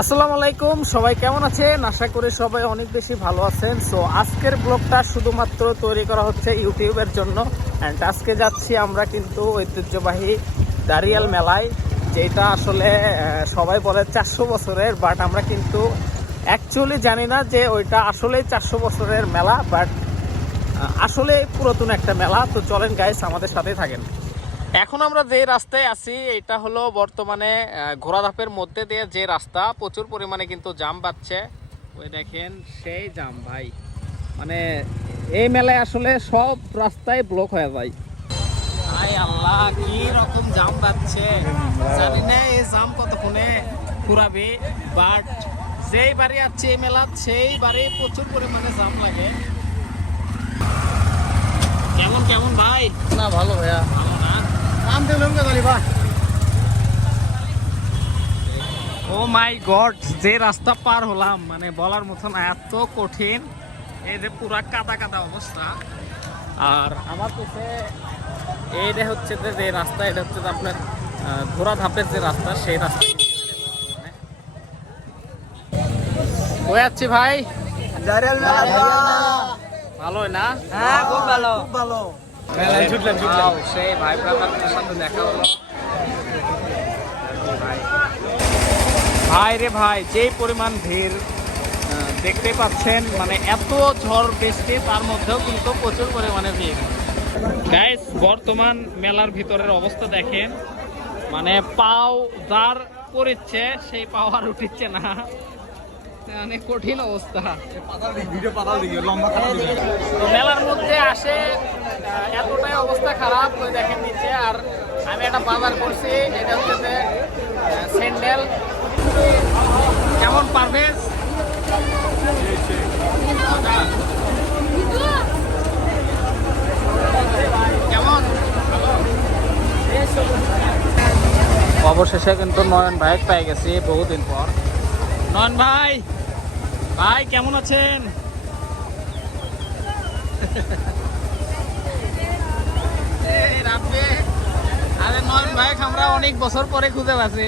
আসসালামু আলাইকুম, সবাই কেমন আছেন? আশা করি সবাই অনেক বেশি ভালো আছেন। সো আজকের ব্লগটা শুধুমাত্র তৈরি করা হচ্ছে ইউটিউবের জন্য। অ্যান্ড আজকে যাচ্ছি আমরা কিন্তু ঐতিহ্যবাহী দারিয়াল মেলায়, যেটা আসলে সবাই বলে চারশো বছরের বাট আমরা কিন্তু অ্যাকচুয়ালি জানি না যে ওইটা আসলেই চারশো বছরের মেলা বাট আসলে পুরাতন একটা মেলা। তো চলেন গাইস আমাদের সাথে থাকেন। এখন আমরা যে রাস্তায় আছি এটা হলো বর্তমানে ঘোড়াধাপের মধ্যে দিয়ে যে রাস্তা প্রচুর পরিমাণে কিন্তু জাম পাচ্ছে ওই দেখেন সেই জাম ভাই। মানে এই মেলায় আসলে সব রাস্তায় ব্লক হয়ে যায়। আই আল্লাহ কি রকম জাম পাচ্ছে জানি না এই জাম কতক্ষণে ফুরাবে বাট যেই বাড়ি আছে এই মেলা সেই বাড়ি প্রচুর পরিমাণে জাম লাগে। কেমন কেমন ভাই? না ভালো ভাইয়া। ও মাই গড যে রাস্তা পার হলাম মানে বলার মতন এত কঠিন। এই যে পুরা কাদা কাদা অবস্থা। আর আমার কাছে এইটা হচ্ছে যে যে রাস্তা এটা হচ্ছে আপনার ঘোড়া ধাপের যে রাস্তা সেই রাস্তা। হয়ে যাচ্ছি ভাই? ভালোই না? হ্যাঁ খুব ভালো। খুব ভালো। মেলায় ছুটলাম Wow, সেই ভাই ব্রাদারদের সাথে দেখা হলো। ভাই। ভাই রে ভাই যেই পরিমাণ ভিড় দেখতে পাচ্ছেন মানে এত ঝড় বৃষ্টি তার মধ্যেও কিন্তু প্রচুর পরিমাণে ভিড়। গাইস বর্তমান মেলার ভিতরের অবস্থা দেখেন। মানে পাও যার পড়েছে সেই পাও আর উঠিচ্ছে না। মানে কঠিন অবস্থা। মেলার মধ্যে আসে অবস্থা খারাপ ওই দেখেন নিচে আর আমি একটা বাজার করছি এটা হচ্ছে যে স্যান্ডেল। কেমন পারভেজ কেমন? অবশেষে কিন্তু নয়ন ভাই পাই গেছি বহুদিন পর। নয়ন ভাই ভাই কেমন আছেন? ভাই আমরা অনেক বছর পরে খুঁজে পাচ্ছি।